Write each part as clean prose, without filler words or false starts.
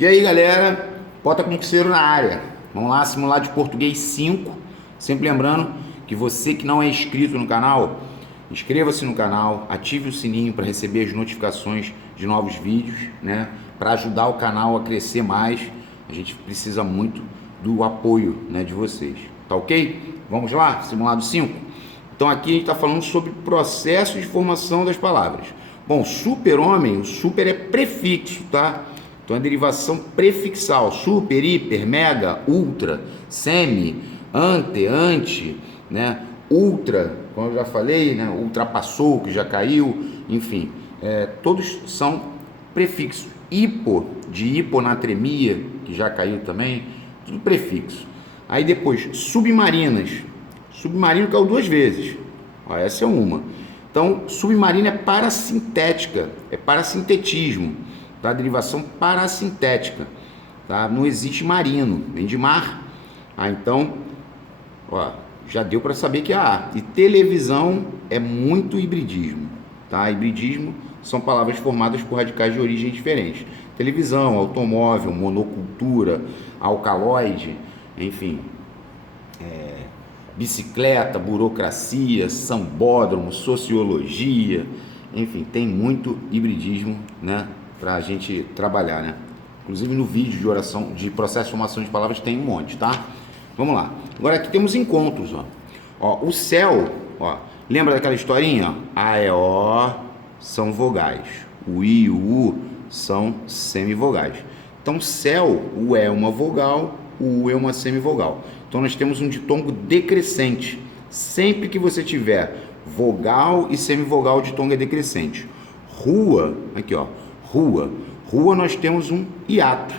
E aí, galera, Bota Concurseiro na área. Vamos lá, simular de português 5. Sempre lembrando que você que não é inscrito no canal, inscreva-se no canal, ative o sininho para receber as notificações de novos vídeos, né? Para ajudar o canal a crescer mais. A gente precisa muito do apoio, né, de vocês. Tá ok? Vamos lá, simulado 5. Então aqui a gente está falando sobre processo de formação das palavras. Bom, super-homem, o super é prefixo, tá? Então é derivação prefixal, super, hiper, mega, ultra, semi, ante, né? Ultra, como eu já falei, né? Ultrapassou, que já caiu, enfim, todos são prefixos. Hipo, de hiponatremia, que já caiu também, tudo prefixo. Aí depois, submarinas, submarino caiu 2 vezes, ó, essa é uma. Então, submarino é parasintética, é parasintetismo, tá? Derivação parasintética, tá? Não existe marino, vem de mar. Então, ó, já deu para saber que e televisão é muito hibridismo, tá? Hibridismo são palavras formadas por radicais de origem diferentes. Televisão, automóvel, monocultura, alcaloide, enfim, bicicleta, burocracia, sambódromo, sociologia, enfim, tem muito hibridismo, né, para a gente trabalhar, né? Inclusive no vídeo de oração, de processo de formação de palavras tem um monte, tá? Vamos lá. Agora aqui temos encontros, ó, o céu, ó, lembra daquela historinha? A e O são vogais, o I e o U são semivogais. Então céu, o E é uma vogal, o U é uma semivogal. Então nós temos um ditongo decrescente. Sempre que você tiver vogal e semivogal, o ditongo é decrescente. Rua, aqui ó, rua. Rua nós temos um hiato.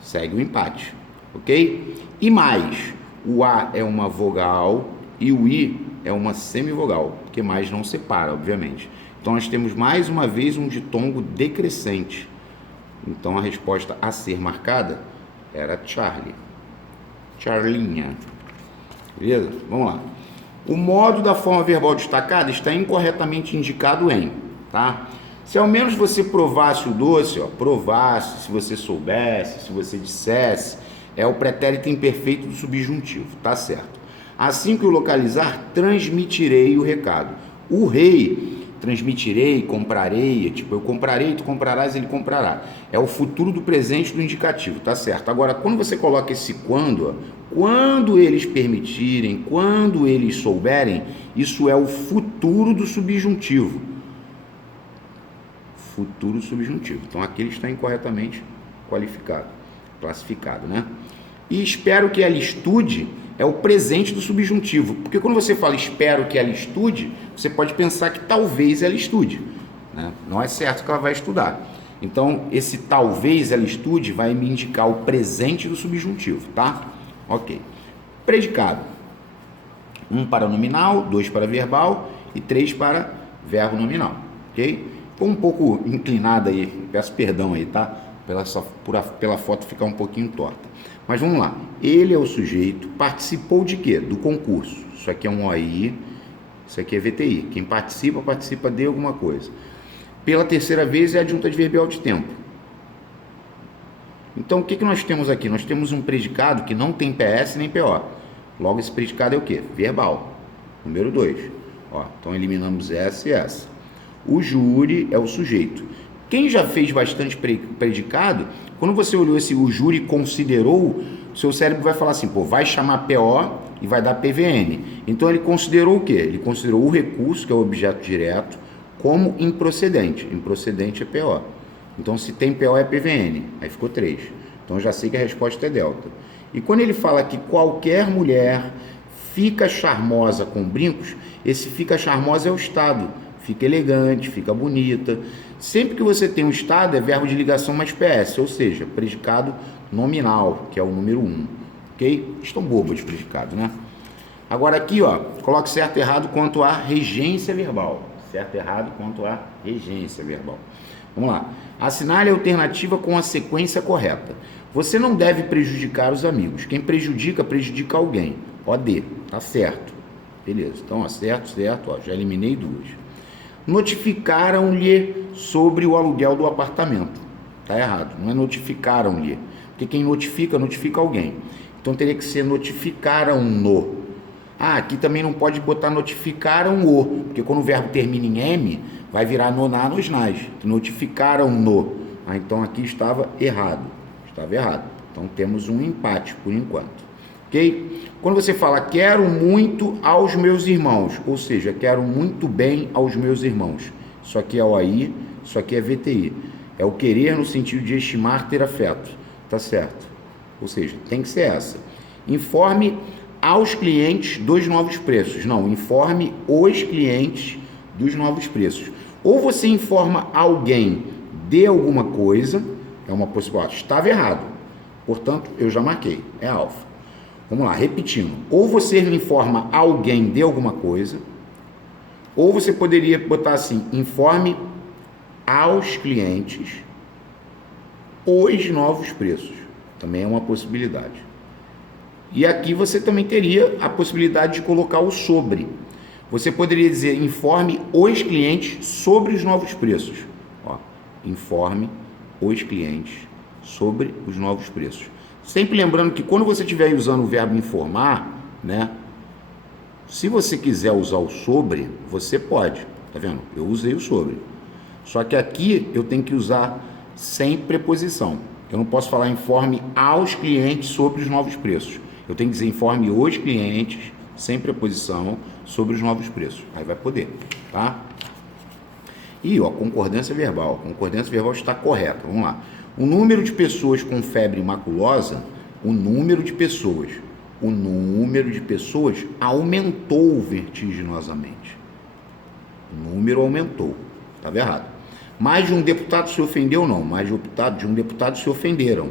Segue o empate, ok? E mais, o A é uma vogal e o I é uma semivogal, porque mais não separa, obviamente. Então nós temos mais uma vez um ditongo decrescente. Então a resposta a ser marcada era Charlie. Charlinha. Beleza? Vamos lá. O modo da forma verbal destacada está incorretamente indicado em, tá? Se ao menos você provasse o doce, ó, provasse, se você soubesse, se você dissesse, é o pretérito imperfeito do subjuntivo, tá certo? Assim que o localizar, transmitirei o recado. O rei, transmitirei, comprarei, tipo, eu comprarei, tu comprarás, ele comprará. É o futuro do presente do indicativo, tá certo? Agora, quando você coloca esse quando, ó, quando eles permitirem, quando eles souberem, isso é o futuro do subjuntivo. Futuro subjuntivo. Então, aqui ele está incorretamente qualificado, classificado, né? E espero que ela estude é o presente do subjuntivo, porque quando você fala espero que ela estude, você pode pensar que talvez ela estude, né? Não é certo que ela vai estudar. Então, esse talvez ela estude vai me indicar o presente do subjuntivo, tá? Ok. Predicado. 1 para nominal, 2 para verbal e 3 para verbo nominal, ok? Ficou um pouco inclinada aí, peço perdão aí, tá? Pela foto ficar um pouquinho torta. Mas vamos lá. Ele é o sujeito, participou de quê? Do concurso. Isso aqui é um OI, isso aqui é VTI. Quem participa, participa de alguma coisa. Pela terceira vez é adjunta adverbial de tempo. Então, o que nós temos aqui? Nós temos um predicado que não tem PS nem PO. Logo, esse predicado é o quê? Verbal. Número 2. Então, eliminamos essa e essa. O júri é o sujeito. Quem já fez bastante predicado, quando você olhou o júri considerou, seu cérebro vai falar assim, pô, vai chamar PO e vai dar PVN. Então ele considerou o quê? Ele considerou o recurso, que é o objeto direto, como improcedente. Improcedente é PO. Então se tem PO é PVN. Aí ficou 3. Então já sei que a resposta é delta. E quando ele fala que qualquer mulher fica charmosa com brincos, esse fica charmosa é o estado. Fica elegante, fica bonita. Sempre que você tem um estado, é verbo de ligação mais PS, ou seja, predicado nominal, que é o número 1. Ok? Estão bobos de predicado, né? Agora aqui, ó, coloque certo e errado quanto à regência verbal. Certo e errado quanto à regência verbal. Vamos lá. Assinale a alternativa com a sequência correta. Você não deve prejudicar os amigos. Quem prejudica, prejudica alguém. OD, tá certo. Beleza. Então, ó, certo, ó, já eliminei 2. Notificaram-lhe sobre o aluguel do apartamento. Está errado. Não é notificaram-lhe. Porque quem notifica, notifica alguém. Então teria que ser notificaram-no. Ah, aqui também não pode botar notificaram-o. Porque quando o verbo termina em M, vai virar noná nos nás. Notificaram-no. Ah, então aqui estava errado. Estava errado. Então temos um empate por enquanto. Ok? Quando você fala quero muito aos meus irmãos, ou seja, quero muito bem aos meus irmãos. Isso aqui é OAI, isso aqui é VTI. É o querer no sentido de estimar, ter afeto. Tá certo? Ou seja, tem que ser essa. Informe aos clientes dos novos preços. Não, informe os clientes dos novos preços. Ou você informa alguém de alguma coisa, é uma possibilidade. Estava errado. Portanto, eu já marquei. É alfa. Vamos lá, repetindo. Ou você informa alguém de alguma coisa, ou você poderia botar assim, informe aos clientes os novos preços. Também é uma possibilidade. E aqui você também teria a possibilidade de colocar o sobre. Você poderia dizer, informe os clientes sobre os novos preços. Ó, informe os clientes sobre os novos preços. Sempre lembrando que quando você estiver usando o verbo informar, né? Se você quiser usar o sobre, você pode. Tá vendo? Eu usei o sobre. Só que aqui eu tenho que usar sem preposição. Eu não posso falar informe aos clientes sobre os novos preços. Eu tenho que dizer informe os clientes, sem preposição, sobre os novos preços. Aí vai poder, tá? E, ó, concordância verbal. A concordância verbal está correta. Vamos lá. O número de pessoas com febre maculosa, o número de pessoas aumentou vertiginosamente. O número aumentou. Estava errado. Mais de um deputado se ofendeu, não. Mais de um deputado se ofenderam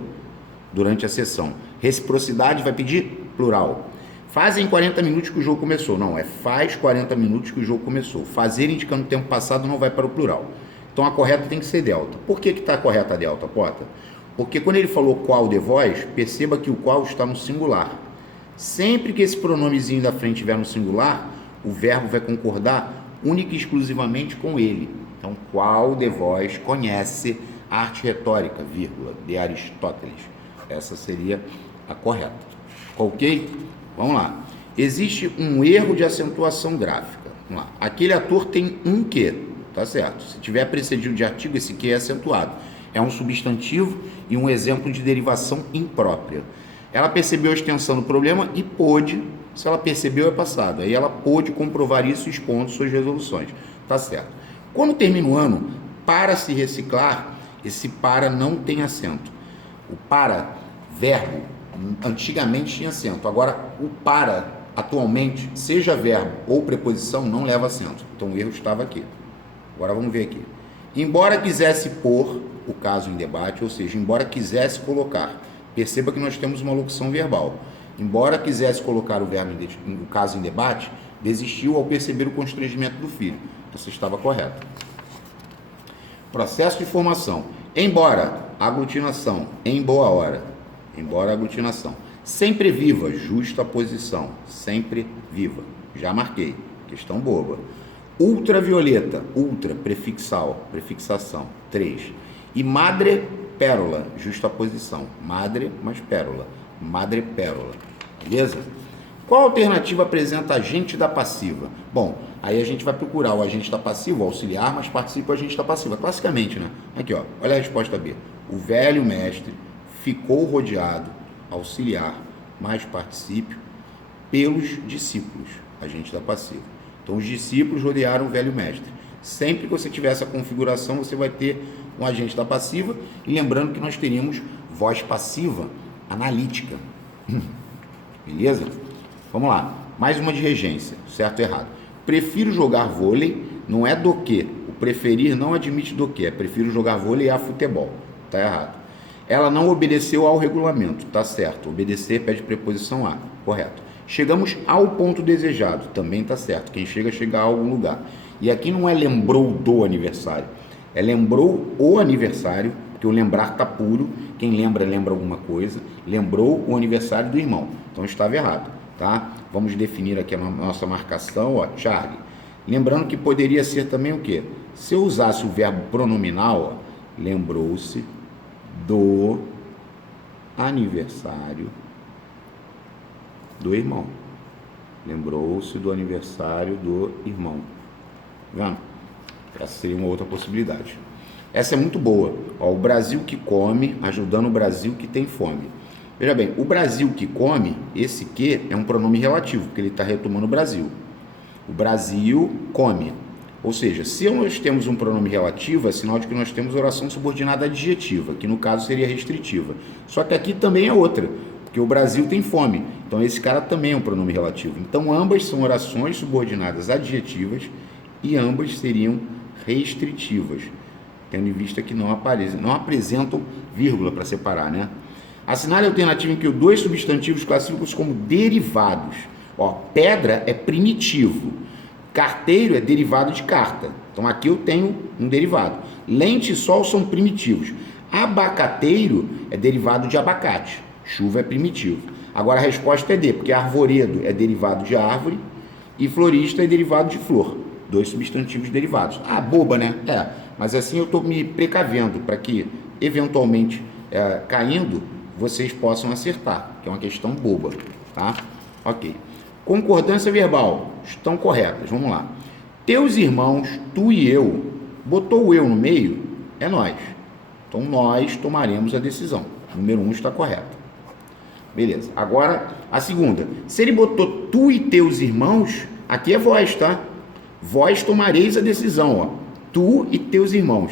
durante a sessão. Reciprocidade vai pedir plural. Fazem 40 minutos que o jogo começou. Não, é faz 40 minutos que o jogo começou. Fazer indicando o tempo passado não vai para o plural. Então a correta tem que ser delta. Por que está correta a delta, Pota? Porque quando ele falou qual de voz, perceba que o qual está no singular. Sempre que esse pronomezinho da frente estiver no singular, o verbo vai concordar única e exclusivamente com ele. Então, qual de vós conhece a arte retórica, vírgula, de Aristóteles? Essa seria a correta. Ok? Vamos lá. Existe um erro de acentuação gráfica. Vamos lá. Aquele ator tem um que, tá certo? Se tiver precedido de artigo, esse que é acentuado. É um substantivo e um exemplo de derivação imprópria. Ela percebeu a extensão do problema e pôde, se ela percebeu é passado, aí ela pôde comprovar isso expondo suas resoluções. Tá certo. Quando termina o ano, para se reciclar, esse para não tem acento. O para, verbo, antigamente tinha acento. Agora, o para, atualmente, seja verbo ou preposição, não leva acento. Então, o erro estava aqui. Agora, vamos ver aqui. Embora quisesse pôr o caso em debate, ou seja, embora quisesse colocar, perceba que nós temos uma locução verbal. Embora quisesse colocar o verbo o caso em debate, desistiu ao perceber o constrangimento do filho. Essa estava correta. Processo de formação. Embora, aglutinação, em boa hora. Embora, aglutinação. Sempre viva, justa posição. Sempre viva. Já marquei. Questão boba. Ultravioleta, ultra, prefixal, prefixação. 3. E madre pérola, justa posição. Madre mais pérola. Madre pérola. Beleza? Qual alternativa apresenta agente da passiva? Bom, aí a gente vai procurar o agente da passiva, o auxiliar, mas participa o agente da passiva. Classicamente, né? Aqui, ó. Olha a resposta B. O velho mestre ficou rodeado, auxiliar, mais particípio, pelos discípulos, agente da passiva. Então, os discípulos rodearam o velho mestre. Sempre que você tiver essa configuração, você vai ter um agente da passiva. E lembrando que nós teríamos voz passiva analítica. Beleza? Vamos lá. Mais uma de regência. Certo ou errado? Prefiro jogar vôlei, não é do que. O preferir não admite do que. É prefiro jogar vôlei a futebol. Tá errado. Ela não obedeceu ao regulamento. Tá certo. Obedecer pede preposição a. Correto. Chegamos ao ponto desejado. Também tá certo. Quem chega, chega a algum lugar. E aqui não é lembrou do aniversário. É lembrou o aniversário, porque o lembrar tá puro. Quem lembra, lembra alguma coisa. Lembrou o aniversário do irmão. Então estava errado, tá? Vamos definir aqui a nossa marcação, ó, Charlie. Lembrando que poderia ser também o quê? Se eu usasse o verbo pronominal, ó, lembrou-se do aniversário do irmão. Lembrou-se do aniversário do irmão. Vendo? Essa seria uma outra possibilidade. Essa é muito boa. Ó, o Brasil que come, ajudando o Brasil que tem fome. Veja bem, o Brasil que come, esse que é um pronome relativo, porque ele está retomando o Brasil. O Brasil come. Ou seja, se nós temos um pronome relativo, é sinal de que nós temos oração subordinada adjetiva, que no caso seria restritiva. Só que aqui também é outra, porque o Brasil tem fome. Então esse cara também é um pronome relativo. Então ambas são orações subordinadas adjetivas e ambas seriam restritivas, tendo em vista que não apresentam vírgula para separar, né? Assinale a alternativa em que os dois substantivos classificam-se como derivados. Ó, pedra é primitivo, carteiro é derivado de carta. Então aqui eu tenho um derivado. Lente e sol são primitivos. Abacateiro é derivado de abacate. Chuva é primitivo. Agora a resposta é D, porque arvoredo é derivado de árvore e florista é derivado de flor. Dois substantivos derivados. Ah, boba, né? É, mas assim eu estou me precavendo para que, eventualmente, caindo, vocês possam acertar, que é uma questão boba, tá? Ok. Concordância verbal. Estão corretas. Vamos lá. Teus irmãos, tu e eu, botou o eu no meio, é nós. Então, nós tomaremos a decisão. Número 1 está correto. Beleza. Agora, a segunda. Se ele botou tu e teus irmãos, aqui é vós, tá? Vós tomareis a decisão, ó. Tu e teus irmãos.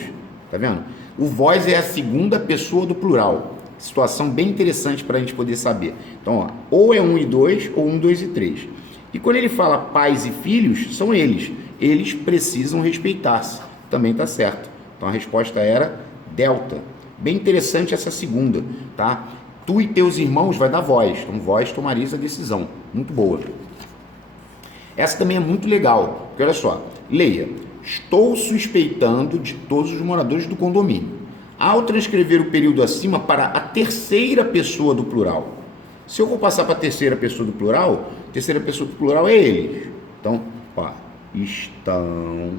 Tá vendo? O vós é a segunda pessoa do plural. Situação bem interessante para a gente poder saber. Então, ó, ou é 1 e 2, ou 1, 2 e 3. E quando ele fala pais e filhos, são eles. Eles precisam respeitar-se. Também tá certo. Então, a resposta era delta. Bem interessante essa segunda, tá? Tu e teus irmãos vai dar vós. Então, vós tomareis a decisão. Muito boa. Essa também é muito legal. Porque olha só. Leia. Estou suspeitando de todos os moradores do condomínio. Ao transcrever o período acima para a terceira pessoa do plural. Se eu vou passar para a terceira pessoa do plural, a terceira pessoa do plural é eles. Então, ó, estão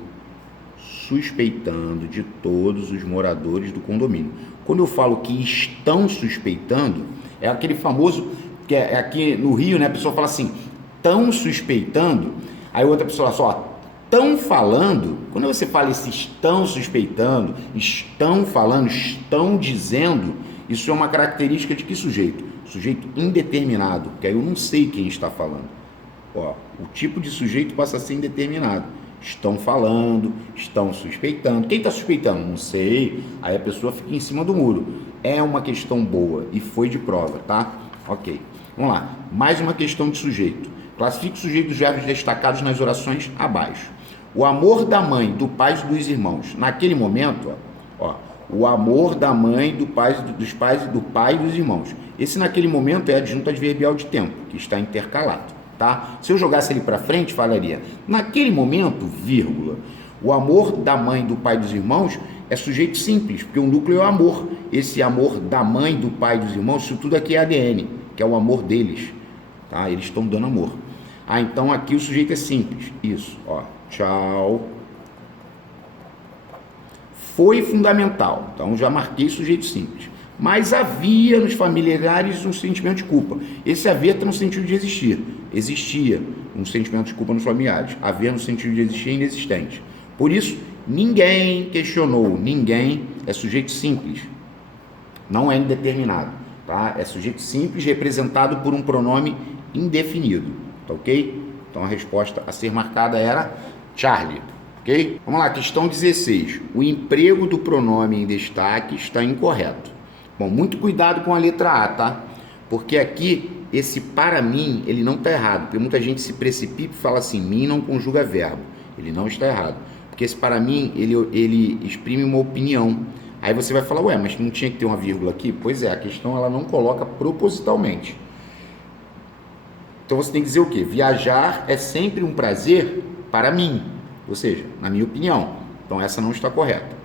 suspeitando de todos os moradores do condomínio. Quando eu falo que estão suspeitando, é aquele famoso, que é aqui no Rio, né? A pessoa fala assim, estão suspeitando, aí outra pessoa fala só, estão falando. Quando você fala esse estão suspeitando, estão falando, estão dizendo, isso é uma característica de que sujeito? Sujeito indeterminado, que aí eu não sei quem está falando. Ó, o tipo de sujeito passa a ser indeterminado. Estão falando, estão suspeitando. Quem está suspeitando? Não sei. Aí a pessoa fica em cima do muro. É uma questão boa e foi de prova, tá? Ok. Vamos lá. Mais uma questão de sujeito. Classifique o sujeito dos verbos destacados nas orações abaixo. O amor da mãe, do pai e dos irmãos. Naquele momento, ó, o amor da mãe, dos pais, do pai e dos irmãos. Esse naquele momento é adjunto adverbial de tempo, que está intercalado, tá? Se eu jogasse ele para frente, falaria, naquele momento, vírgula, o amor da mãe, do pai e dos irmãos é sujeito simples, porque o núcleo é o amor. Esse amor da mãe, do pai e dos irmãos, isso tudo aqui é ADN, que é o amor deles, tá? Eles estão dando amor. Ah, então aqui o sujeito é simples. Isso, ó. Tchau. Foi fundamental. Então já marquei sujeito simples. Mas havia nos familiares um sentimento de culpa. Esse haver está no sentido de existir. Existia um sentimento de culpa nos familiares. Haver no sentido de existir é inexistente. Por isso, ninguém questionou. Ninguém é sujeito simples. Não é indeterminado. Tá? É sujeito simples representado por um pronome indefinido. Tá ok? Então a resposta a ser marcada era Charlie. Ok? Vamos lá, questão 16. O emprego do pronome em destaque está incorreto. Bom, muito cuidado com a letra A, tá? Porque aqui, esse para mim, ele não está errado. Porque muita gente se precipita e fala assim, mim não conjuga verbo. Ele não está errado. Porque esse para mim, ele exprime uma opinião. Aí você vai falar, ué, mas não tinha que ter uma vírgula aqui? Pois é, a questão ela não coloca propositalmente. Então você tem que dizer o quê? Viajar é sempre um prazer para mim. Ou seja, na minha opinião. Então essa não está correta.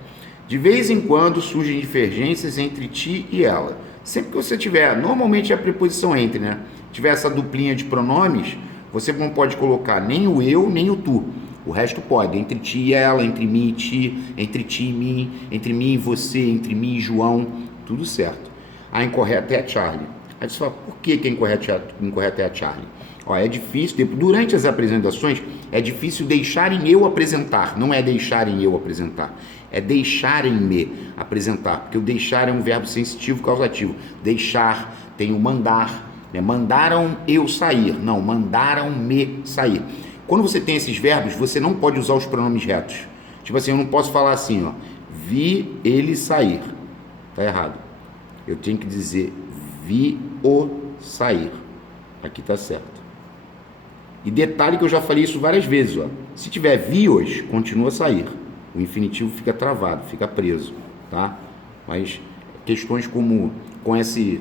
De vez em quando surgem divergências entre ti e ela. Sempre que você tiver, normalmente é a preposição entre, né? Tiver essa duplinha de pronomes, você não pode colocar nem o eu, nem o tu. O resto pode, entre ti e ela, entre mim e ti, entre ti e mim e você, entre mim e João. tudo certo. A incorreta é a Charlie. Aí você fala, por que a incorreta é a Charlie? Ó, é difícil, durante as apresentações, é difícil deixarem eu apresentar, não é deixarem eu apresentar, é deixarem-me apresentar, porque o deixar é um verbo sensitivo causativo. Deixar, tem o mandar, né? Mandaram eu sair, não, mandaram-me sair. Quando você tem esses verbos, você não pode usar os pronomes retos. Tipo assim, eu não posso falar assim, ó, vi ele sair, tá errado. Eu tenho que dizer vi-o sair, aqui tá certo. E detalhe que eu já falei isso várias vezes, ó. Se tiver vi-os, continua a sair. O infinitivo fica travado, fica preso, tá? Mas questões como com esses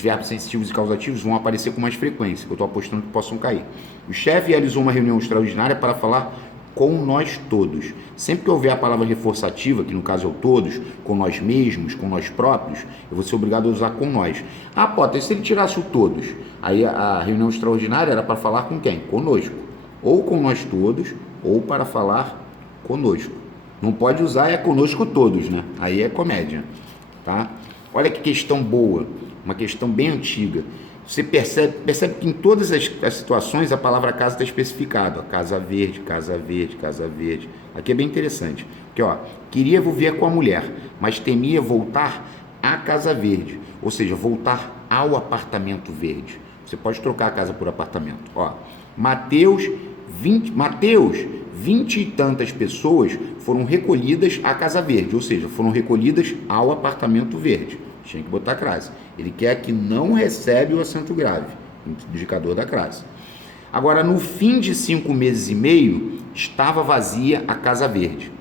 verbos sensitivos e causativos vão aparecer com mais frequência, que eu estou apostando que possam cair. O chefe realizou uma reunião extraordinária para falar com nós todos. Sempre que houver a palavra reforçativa, que no caso é o todos, com nós mesmos, com nós próprios, eu vou ser obrigado a usar com nós. Ah, Potter, se ele tirasse o todos, aí a reunião extraordinária era para falar com quem? Conosco. Ou com nós todos, ou para falar conosco. Não pode usar conosco todos, né? Aí é comédia, tá? Olha que questão boa, uma questão bem antiga. Você percebe que em todas as situações a palavra casa está especificada. Casa verde, casa verde, casa verde. Aqui é bem interessante. Porque, ó, queria viver com a mulher, mas temia voltar à casa verde. Ou seja, voltar ao apartamento verde. Você pode trocar a casa por apartamento. Ó, Mateus, 20 e tantas pessoas foram recolhidas à casa verde. Ou seja, foram recolhidas ao apartamento verde. Tinha que botar crase. Ele quer que não recebe o acento grave, indicador da crase. Agora, no fim de 5 meses e meio, estava vazia a casa verde.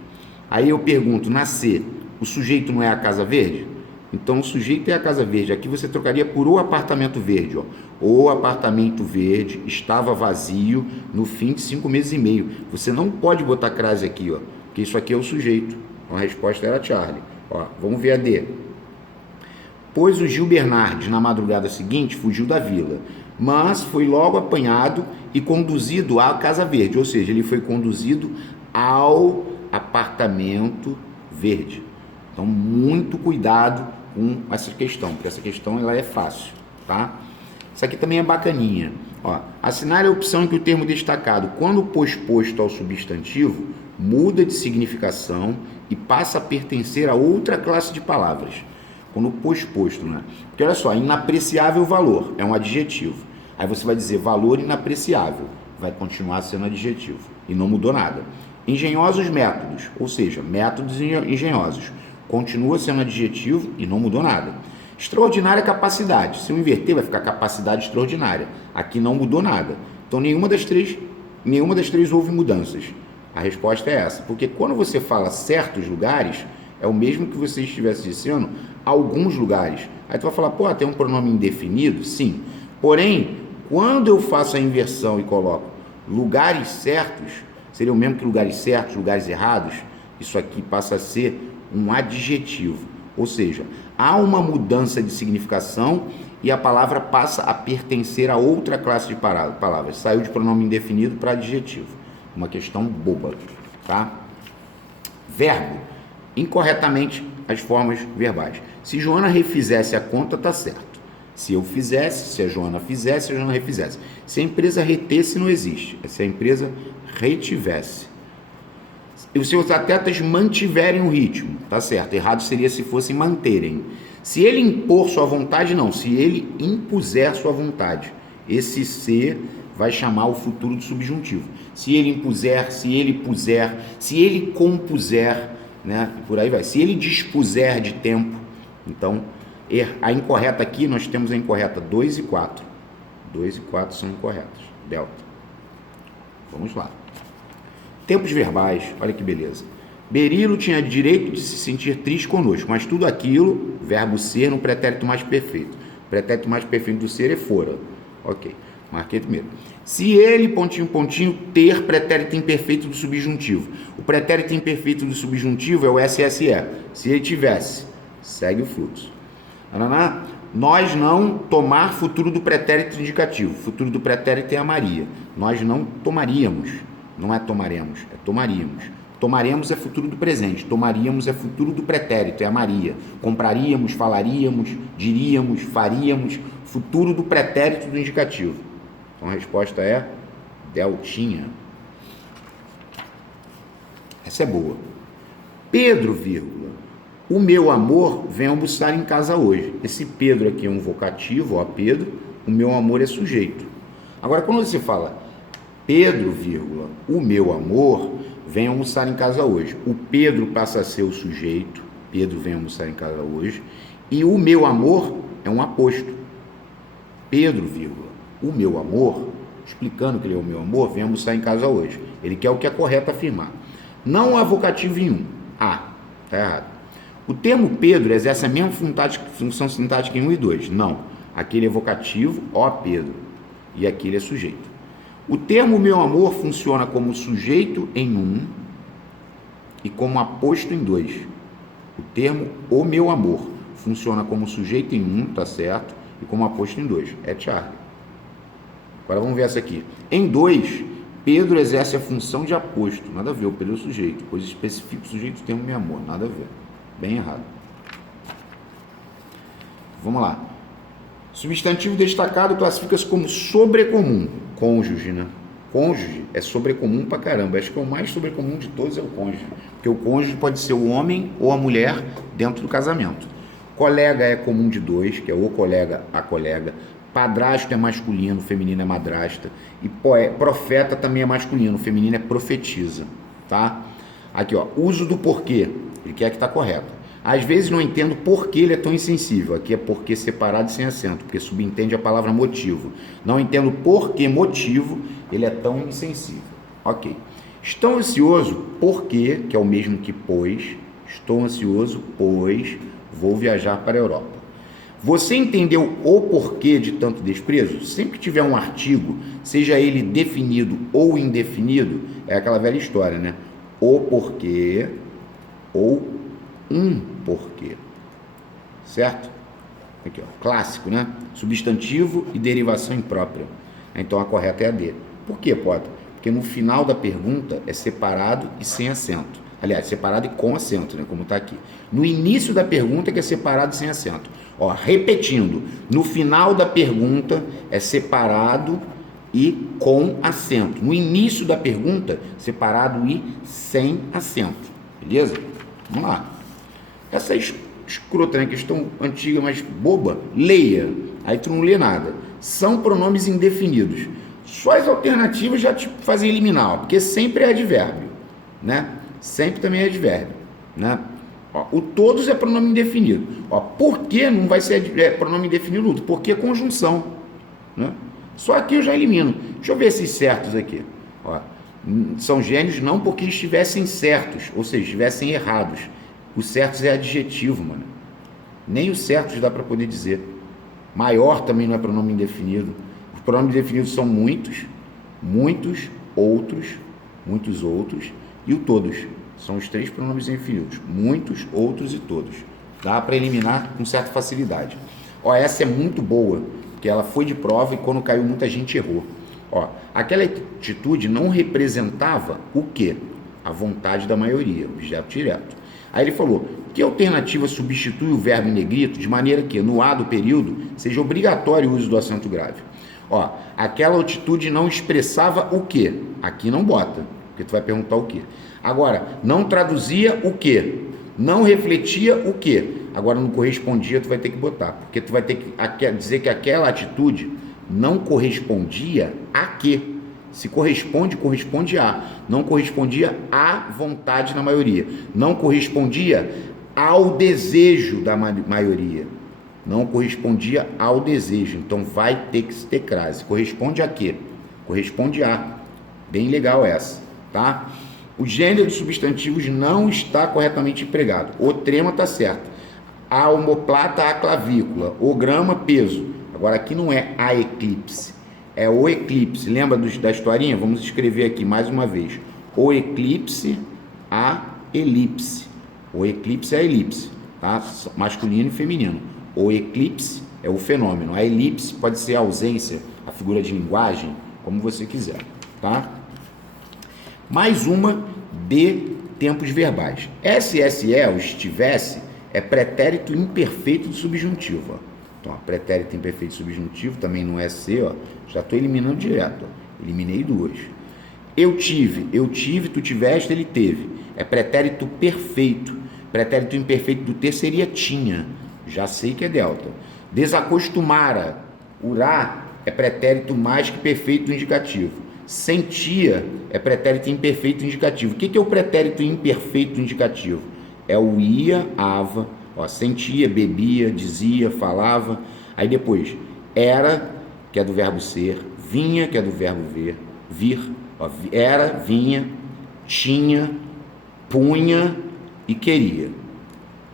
Aí eu pergunto, na C, o sujeito não é a casa verde? Então, o sujeito é a casa verde. Aqui você trocaria por o apartamento verde. Ó. O apartamento verde estava vazio no fim de 5 meses e meio. Você não pode botar crase aqui, ó, porque isso aqui é o sujeito. Então, a resposta era Charlie. Ó, vamos ver a D. Pois o Gil Bernardes, na madrugada seguinte, fugiu da vila, mas foi logo apanhado e conduzido à Casa Verde, ou seja, ele foi conduzido ao apartamento verde. Então, muito cuidado com essa questão, porque essa questão ela é fácil, tá? Isso aqui também é bacaninha. Ó, assinale a opção em que o termo destacado, quando posposto ao substantivo, muda de significação e passa a pertencer a outra classe de palavras. Quando posposto, né? Porque olha só, inapreciável valor é um adjetivo. Aí você vai dizer valor inapreciável, vai continuar sendo adjetivo e não mudou nada. Engenhosos métodos, ou seja, métodos engenhosos, continua sendo adjetivo e não mudou nada. Extraordinária capacidade, se eu inverter vai ficar capacidade extraordinária. Aqui não mudou nada. Então nenhuma das três houve mudanças. A resposta é essa, porque quando você fala certos lugares, é o mesmo que você estivesse dizendo alguns lugares. Aí tu vai falar, pô, tem um pronome indefinido? Sim. Porém, quando eu faço a inversão e coloco lugares certos, seria o mesmo que lugares certos, lugares errados, isso aqui passa a ser um adjetivo. Ou seja, há uma mudança de significação e a palavra passa a pertencer a outra classe de palavras. Saiu de pronome indefinido para adjetivo. Uma questão boba, tá? Verbo. Incorretamente as formas verbais. Se Joana refizesse a conta, tá certo. Se eu fizesse, se a Joana fizesse, se a Joana refizesse. Se a empresa retesse, não existe. Se a empresa retivesse. E os seus atletas mantiverem o ritmo, tá certo. Errado seria se fossem manterem. Se ele impor sua vontade, não. Se ele impuser sua vontade. Esse se vai chamar o futuro do subjuntivo. Se ele impuser, se ele puser, se ele compuser, né? E por aí vai. Se ele dispuser de tempo, então a incorreta aqui, nós temos a incorreta 2 e 4. 2 e 4 são incorretas. Delta. Vamos lá. Tempos verbais, olha que beleza. Berilo tinha direito de se sentir triste conosco, mas tudo aquilo, verbo ser no pretérito mais perfeito. O pretérito mais perfeito do ser é fora. Ok, marquei primeiro. Se ele, pontinho, pontinho, ter pretérito imperfeito do subjuntivo. O pretérito imperfeito do subjuntivo é o SSE. Se ele tivesse, segue o fluxo. Araná, nós não tomar futuro do pretérito indicativo. Futuro do pretérito é a Maria. Nós não tomaríamos. Não é tomaremos, é tomaríamos. Tomaremos é futuro do presente, tomaríamos é futuro do pretérito, é a Maria. Compraríamos, falaríamos, diríamos, faríamos, futuro do pretérito do indicativo. Então a resposta é deltinha. Essa é boa. Pedro, vírgula, o meu amor vem almoçar em casa hoje. Esse Pedro aqui é um vocativo, ó, Pedro, o meu amor é sujeito. Agora, quando você fala Pedro, vírgula, o meu amor vem almoçar em casa hoje. O Pedro passa a ser o sujeito, Pedro vem almoçar em casa hoje, e o meu amor é um aposto. Pedro, vírgula, o meu amor, explicando que ele é o meu amor, vem almoçar em casa hoje. Ele quer o que é correto afirmar. Não há vocativo em 1. Ah, tá errado. O termo Pedro exerce a mesma função sintática em 1 e 2. Não. Aquele é vocativo, ó Pedro, e aquele é sujeito. O termo meu amor funciona como sujeito em 1 e como aposto em 2. O termo o meu amor funciona como sujeito em 1, tá certo? E como aposto em 2. É Charlie. Agora vamos ver essa aqui. Em 2, Pedro exerce a função de aposto. Nada a ver, o Pedro é o sujeito. Pois especifica o sujeito do termo meu amor. Nada a ver. Bem errado. Vamos lá. Substantivo destacado classifica-se como sobrecomum. Cônjuge, né? Cônjuge é sobrecomum pra caramba. Acho que o mais sobrecomum de todos é o cônjuge. Porque o cônjuge pode ser o homem ou a mulher dentro do casamento. Colega é comum de 2, que é o colega, a colega. Padrasto é masculino, feminino é madrasta. E profeta também é masculino, feminino é profetisa. Tá? Aqui, ó. Uso do porquê. Ele quer que tá correto. Às vezes não entendo por que ele é tão insensível. Aqui é porque separado e sem acento, porque subentende a palavra motivo. Não entendo por que motivo ele é tão insensível. Ok. Estou ansioso porque, que é o mesmo que pois. Estou ansioso pois vou viajar para a Europa. Você entendeu o porquê de tanto desprezo? Sempre que tiver um artigo, seja ele definido ou indefinido, é aquela velha história, né? O porquê ou um porquê, certo? Aqui, ó, clássico, né? Substantivo e derivação imprópria. Então a correta é a D. Por quê, Potter? Porque no final da pergunta é separado e sem acento. Aliás, separado e com acento, né? Como está aqui. No início da pergunta é que é separado e sem acento. Ó, repetindo, no final da pergunta é separado e com acento. No início da pergunta, separado e sem acento. Beleza? Vamos lá. Essa escrota, né? Questão antiga, mas boba. Leia. Aí tu não lê nada. São pronomes indefinidos. Só as alternativas já te fazem eliminar, ó, porque sempre é advérbio, né? Sempre também é advérbio, né? Ó, o todos é pronome indefinido. Ó, por que não vai ser pronome indefinido? Porque é conjunção, né? Só aqui eu já elimino. Deixa eu ver esses certos aqui. Ó, são gênios não porque estivessem certos, ou seja, estivessem errados. Os certos é adjetivo, mano. Nem os certos dá para poder dizer. Maior também não é pronome indefinido. Os pronomes indefinidos são muitos, muitos, outros, muitos outros e o todos. São os 3 pronomes indefinidos. Muitos, outros e todos. Dá para eliminar com certa facilidade. Ó, essa é muito boa, porque ela foi de prova e quando caiu muita gente errou. Ó, aquela atitude não representava o quê? A vontade da maioria, objeto direto. Aí ele falou, que alternativa substitui o verbo em negrito de maneira que, no A do período, seja obrigatório o uso do acento grave. Ó, aquela atitude não expressava o quê? Aqui não bota, porque tu vai perguntar o quê. Agora, não traduzia o quê? Não refletia o quê? Agora, não correspondia, tu vai ter que botar, porque tu vai ter que dizer que aquela atitude não correspondia a quê? Se corresponde, corresponde a. Não correspondia à vontade da maioria. Não correspondia ao desejo da maioria. Não correspondia ao desejo. Então, vai ter que ter crase. Corresponde a quê? Corresponde a. Bem legal essa, tá? O gênero dos substantivos não está corretamente empregado. O trema está certo. A omoplata, a clavícula. O grama, peso. Agora, aqui não é a eclipse. É o eclipse. Lembra da historinha? Vamos escrever aqui mais uma vez. O eclipse, a elipse. O eclipse é a elipse, tá? Masculino e feminino. O eclipse é o fenômeno. A elipse pode ser a ausência, a figura de linguagem, como você quiser, tá? Mais uma de tempos verbais. SSE, o estivesse, é pretérito imperfeito do subjuntivo. Ó. Então, ó, pretérito imperfeito subjuntivo também não é ser, ó. Já estou eliminando direto. Ó. Eliminei duas. Eu tive, tu tiveste, ele teve. É pretérito perfeito. Pretérito imperfeito do ter seria tinha. Já sei que é delta. Desacostumara, urá, é pretérito mais que perfeito indicativo. Sentia é pretérito imperfeito indicativo. O que é o pretérito imperfeito indicativo? É o ia, ava, ó, sentia, bebia, dizia, falava. Aí depois, era, que é do verbo ser, vinha, que é do verbo vir, ó, era, vinha, tinha, punha e queria.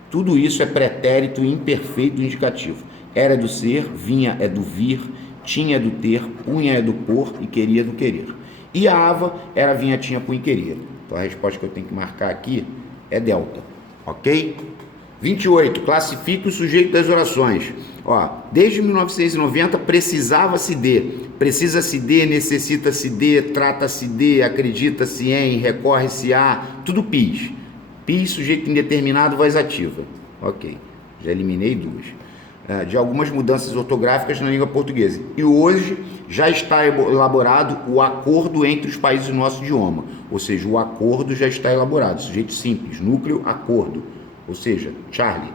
Tudo isso é pretérito imperfeito indicativo. Era do ser, vinha é do vir, tinha é do ter, punha é do pôr e queria é do querer. E a ava era, vinha, tinha, punha e queria. Então a resposta que eu tenho que marcar aqui é delta, ok? 28. Classifique o sujeito das orações. Ó, desde 1990 precisava-se de, precisa-se de, necessita-se de, trata-se de, acredita-se em, recorre-se a, tudo PIS. PIS, sujeito indeterminado, voz ativa. Ok, já eliminei duas. De algumas mudanças ortográficas na língua portuguesa. E hoje já está elaborado o acordo entre os países do nosso idioma. Ou seja, o acordo já está elaborado. Sujeito simples, núcleo, acordo. Ou seja, Charlie.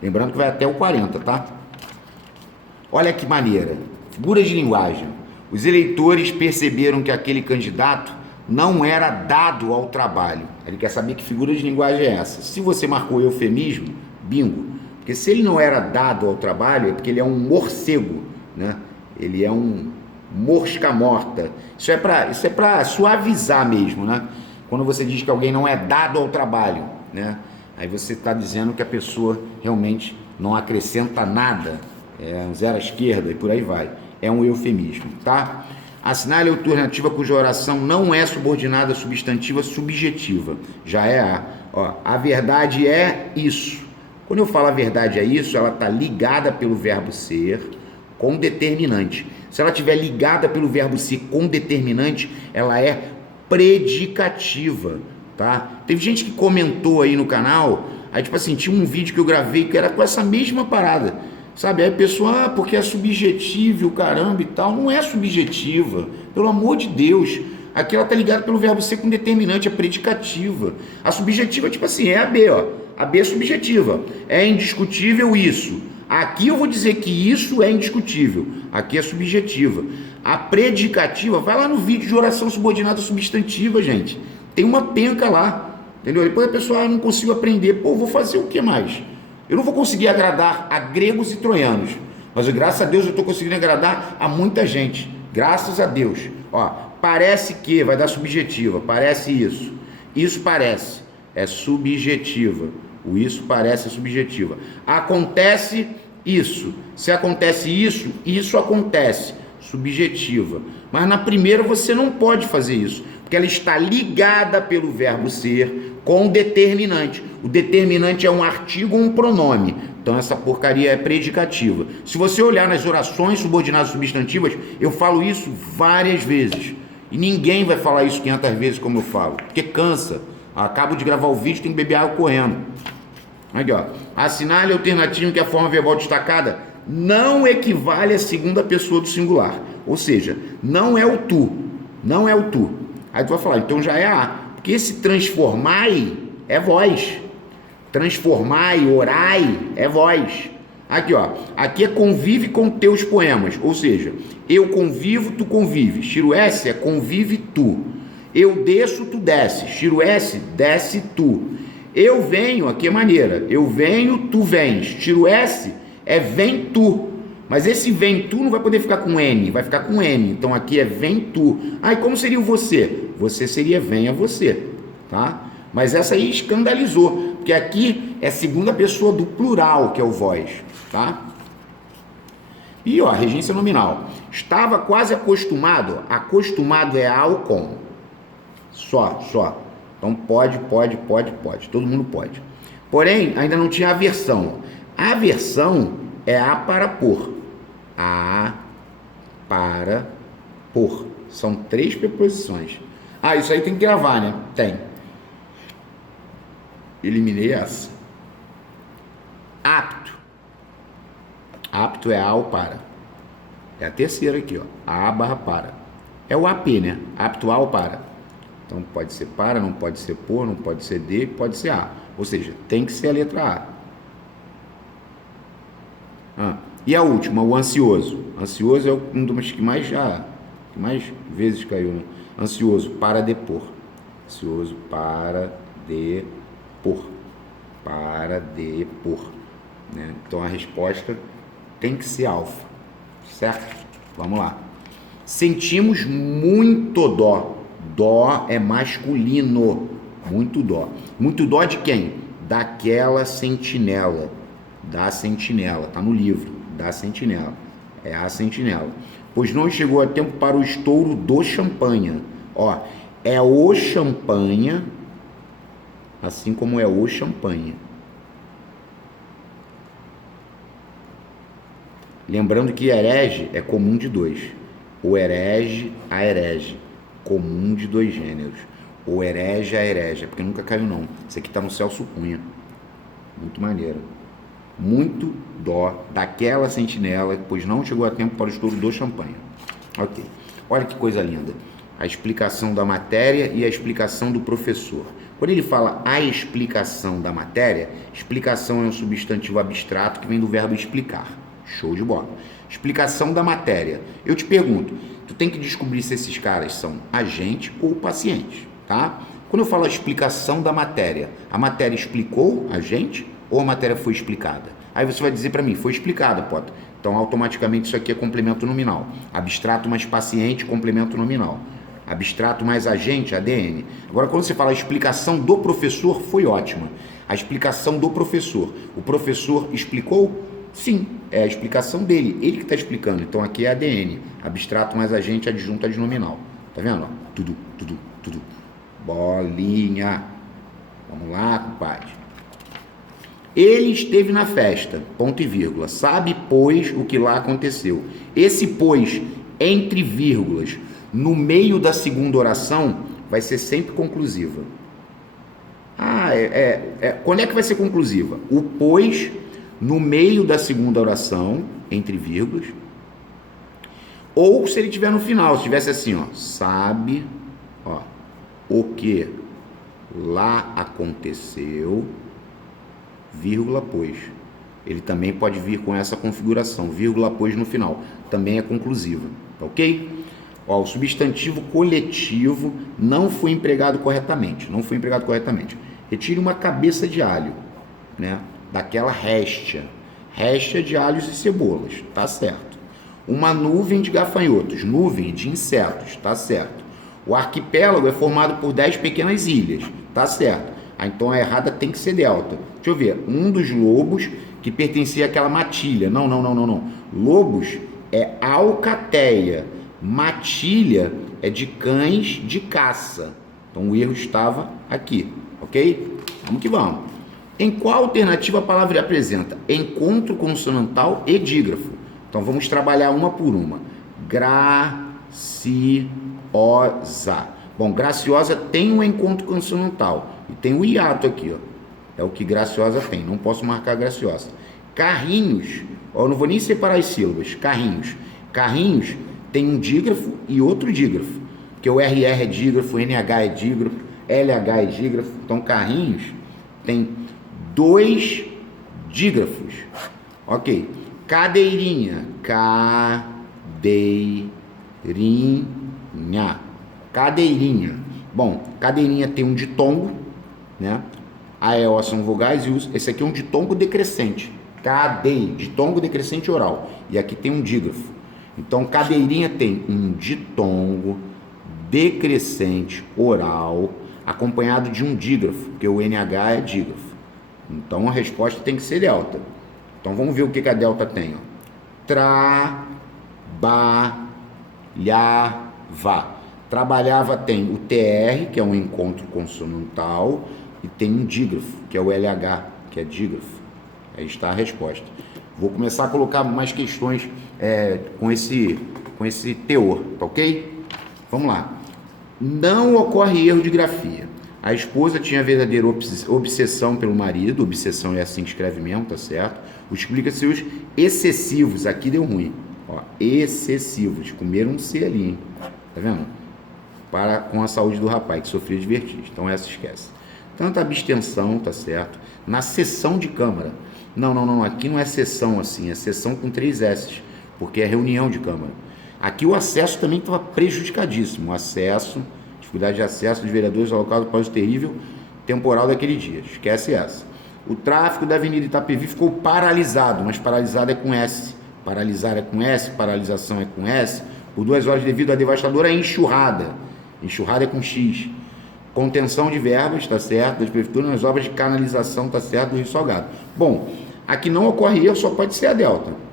Lembrando que vai até o 40, tá? Olha que maneira. Figuras de linguagem. Os eleitores perceberam que aquele candidato não era dado ao trabalho. Ele quer saber que figura de linguagem é essa. Se você marcou eufemismo, bingo. Porque se ele não era dado ao trabalho, é porque ele é um morcego, né? Ele é um mosca morta. Isso é para suavizar mesmo, né? Quando você diz que alguém não é dado ao trabalho, né? Aí você está dizendo que a pessoa realmente não acrescenta nada, é um zero à esquerda e por aí vai. É um eufemismo, tá? Assinale a alternativa cuja oração não é subordinada à substantiva subjetiva. Já é a. Ó, a verdade é isso. Quando eu falo a verdade é isso, ela está ligada pelo verbo ser com determinante. Se ela estiver ligada pelo verbo ser com determinante, ela é predicativa, tá? Teve gente que comentou aí no canal, aí tipo assim, tinha um vídeo que eu gravei que era com essa mesma parada, sabe? Aí a pessoa, porque é subjetivo, caramba e tal, não é subjetiva, pelo amor de Deus. Aqui ela está ligada pelo verbo ser com determinante, é predicativa. A subjetiva, tipo assim, é a B, ó. A B é subjetiva. É indiscutível isso. Aqui eu vou dizer que isso é indiscutível. Aqui é subjetiva. A predicativa, vai lá no vídeo de oração subordinada substantiva, gente. Tem uma penca lá. Entendeu? Depois a pessoa, não consigo aprender. Pô, vou fazer o que mais? Eu não vou conseguir agradar a gregos e troianos. Mas graças a Deus eu estou conseguindo agradar a muita gente. Graças a Deus. Ó, parece que, vai dar subjetiva. Parece isso. Isso parece. É subjetiva. O isso parece subjetiva. Acontece isso. Se acontece isso, isso acontece. Subjetiva. Mas na primeira você não pode fazer isso, porque ela está ligada pelo verbo ser com o determinante. O determinante é um artigo ou um pronome. Então essa porcaria é predicativa. Se você olhar nas orações subordinadas substantivas, eu falo isso várias vezes. E ninguém vai falar isso 500 vezes como eu falo, porque cansa. Acabo de gravar o vídeo, tem que beber água correndo. Aqui, ó. Assinale alternativo que a forma verbal destacada não equivale à segunda pessoa do singular. Ou seja, não é o tu. Não é o tu. Aí tu vai falar, então já é a. Porque esse transformai é voz. Transformai, orai é voz. Aqui, ó. Aqui é convive com teus poemas. Ou seja, eu convivo, tu convives. Tiro S é convive tu. Eu desço, tu desces. Tiro S, desce tu. Eu venho, aqui é maneira. Eu venho, tu vens. Tiro S, é vem tu. Mas esse vem tu não vai poder ficar com N, vai ficar com N. Então aqui é vem tu. Ah, e como seria o você? Você seria venha você, tá? Mas essa aí escandalizou, porque aqui é segunda pessoa do plural, que é o vós, tá? E ó, regência nominal. Estava quase acostumado. Acostumado é ao com. Só. Então pode. Todo mundo pode. Porém, ainda não tinha aversão. A aversão é a para por. A para por. São 3 preposições. Ah, isso aí tem que gravar, né? Tem. Eliminei essa. Apto. Apto é a ou para. É a terceira aqui, ó. A barra para. É o AP, né? Apto a ou para. Então pode ser para, não pode ser por, não pode ser de, pode ser a. Ou seja, tem que ser a letra A. E a última, o ansioso. Ansioso é um dos que mais vezes caiu, né? Ansioso, para depor. Ansioso, para depor. Para depor. Né? Então a resposta tem que ser alfa. Certo? Vamos lá. Sentimos muito dó. Dó é masculino. Muito dó. Muito dó de quem? Daquela sentinela. Da sentinela. Tá no livro. Da sentinela. É a sentinela. Pois não chegou a tempo para o estouro do champanha. Ó, é o champanha, assim como é o champanha. Lembrando que herege é comum de dois. O herege, a herege. Comum de dois gêneros. O herege, a herege. Porque nunca caiu, não. Isso aqui tá no Celso Cunha. Muito maneiro. Muito dó daquela sentinela, pois não chegou a tempo para o estouro do champanhe. Ok. Olha que coisa linda. A explicação da matéria e a explicação do professor. Quando ele fala a explicação da matéria, explicação é um substantivo abstrato que vem do verbo explicar. Show de bola. Explicação da matéria. Eu te pergunto, tu tem que descobrir se esses caras são agente ou paciente, tá? Quando eu falo a explicação da matéria, a matéria explicou a gente ou a matéria foi explicada? Aí você vai dizer para mim, foi explicada, Potter. Então, automaticamente, isso aqui é complemento nominal. Abstrato mais paciente, complemento nominal. Abstrato mais agente, ADN. Agora, quando você fala a explicação do professor, foi ótima. A explicação do professor. O professor explicou? Sim, é a explicação dele. Ele que está explicando. Então, aqui é ADN. Abstrato mais agente, adjunto adnominal. Tá vendo? Tudo. Bolinha. Vamos lá, compadre. Ele esteve na festa, ponto e vírgula. Sabe, pois, o que lá aconteceu. Esse pois, entre vírgulas, no meio da segunda oração, vai ser sempre conclusiva. Quando é que vai ser conclusiva? O pois, no meio da segunda oração, entre vírgulas, ou se ele tiver no final, se tivesse assim, ó, sabe, ó, o que lá aconteceu, vírgula, pois. Ele também pode vir com essa configuração, vírgula, pois no final. Também é conclusiva, ok? Ó, o substantivo coletivo não foi empregado corretamente. Retire uma cabeça de alho, né? Daquela réstia de alhos e cebolas, tá certo. Uma nuvem de gafanhotos, nuvem de insetos, tá certo. O arquipélago é formado por 10 pequenas ilhas, tá certo. Então a errada tem que ser delta. Deixa eu ver, um dos lobos que pertencia àquela matilha. Não. Lobos é alcateia. Matilha é de cães de caça. Então o erro estava aqui, ok? Vamos que vamos. Em qual alternativa a palavra apresenta? Encontro consonantal e dígrafo. Então vamos trabalhar uma por uma. Graciosa. Bom, graciosa tem um encontro consonantal. E tem o hiato aqui, ó. É o que graciosa tem. Não posso marcar graciosa. Carrinhos. Ó, eu não vou nem separar as sílabas. Carrinhos. Carrinhos tem um dígrafo e outro dígrafo. Porque o RR é dígrafo, NH é dígrafo, LH é dígrafo. Então, carrinhos tem 2 dígrafos. Ok. Cadeirinha. Cadeirinha. Bom, cadeirinha tem um ditongo, né? A e o são vogais e esse aqui é um ditongo decrescente. Ditongo decrescente oral. E aqui tem um dígrafo. Então, cadeirinha tem um ditongo decrescente oral acompanhado de um dígrafo, porque o NH é dígrafo. Então, a resposta tem que ser delta. Então, vamos ver o que a delta tem. Ó. Trabalhava tem o TR, que é um encontro consonantal, e tem um dígrafo, que é o LH, que é dígrafo. Aí está a resposta. Vou começar a colocar mais questões com esse teor, tá ok? Vamos lá. Não ocorre erro de grafia. A esposa tinha verdadeira obsessão pelo marido, obsessão é assim que escreve mesmo, tá certo? Explica-se os excessivos, aqui deu ruim, ó, excessivos, comeram um C ali, hein? Tá vendo? Com a saúde do rapaz que sofria de vertigem, então essa esquece. Tanta abstenção, tá certo? Na sessão de câmara, não, aqui não é sessão assim, é sessão com 3 S, porque é reunião de câmara. Aqui o acesso também estava prejudicadíssimo, o acesso, dificuldade de acesso dos vereadores ao local após o terrível temporal daquele dia, esquece essa. O tráfego da Avenida Itapevi ficou paralisado, mas paralisado é com S, paralisar é com S, paralisação é com S, por 2 horas devido à devastadora enxurrada é com X, contenção de verbas, tá certo, das prefeituras nas obras de canalização, tá certo, do Rio Salgado. Bom, aqui não ocorre erro, só pode ser a Delta.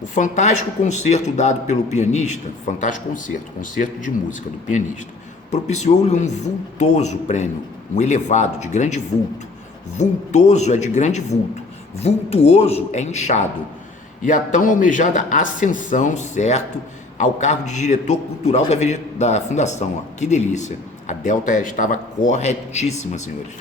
O fantástico concerto dado pelo pianista, fantástico concerto de música do pianista, propiciou-lhe um vultoso prêmio, um elevado, de grande vulto. Vultoso é de grande vulto, vultuoso é inchado. E a tão almejada ascensão, certo, ao cargo de diretor cultural da fundação. Ó. Que delícia. A Delta estava corretíssima, senhores.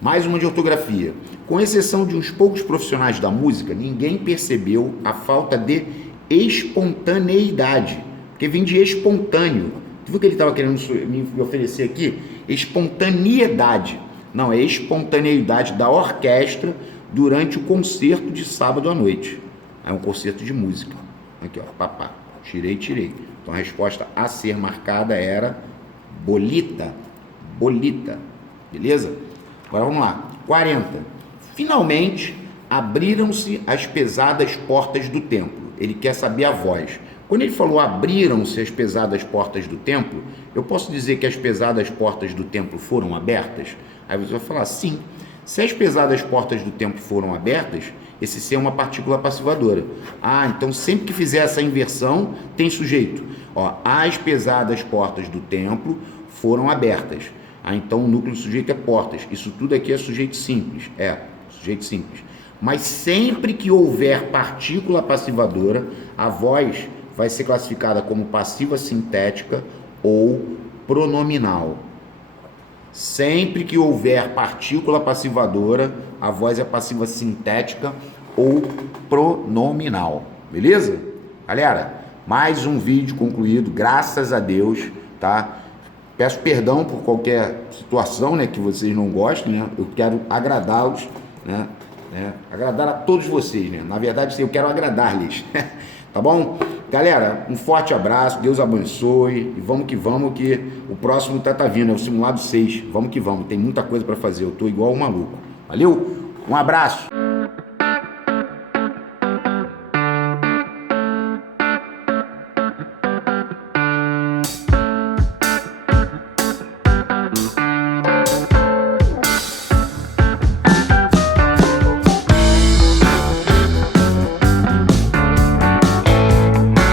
Mais uma de ortografia. Com exceção de uns poucos profissionais da música, ninguém percebeu a falta de espontaneidade, porque vem de espontâneo. Tu viu que ele estava querendo me oferecer aqui? Espontaneidade. Não, é espontaneidade da orquestra durante o concerto de sábado à noite. É um concerto de música. Aqui, ó, papá. Tirei. Então a resposta a ser marcada era bolita. Beleza? Agora vamos lá. 40. Finalmente, abriram-se as pesadas portas do templo. Ele quer saber a voz. Quando ele falou abriram-se as pesadas portas do templo, eu posso dizer que as pesadas portas do templo foram abertas? Aí você vai falar, sim. Se as pesadas portas do templo foram abertas, esse C é uma partícula passivadora. Então sempre que fizer essa inversão, tem sujeito. Ó, as pesadas portas do templo foram abertas. Então o núcleo do sujeito é portas. Isso tudo aqui é sujeito simples. Sujeito simples. Mas sempre que houver partícula passivadora, a voz vai ser classificada como passiva sintética ou pronominal. Sempre que houver partícula passivadora, a voz é passiva sintética ou pronominal. Beleza? Galera, mais um vídeo concluído, graças a Deus, tá? Peço perdão por qualquer situação, né, que vocês não gostem, né? Eu quero agradá-los, né? Agradar a todos vocês, né? Na verdade, eu quero agradar-lhes, tá bom? Galera, um forte abraço, Deus abençoe, e vamos que o próximo tá vindo, é o simulado 6, vamos que vamos, tem muita coisa para fazer, eu tô igual um maluco. Valeu? Um abraço!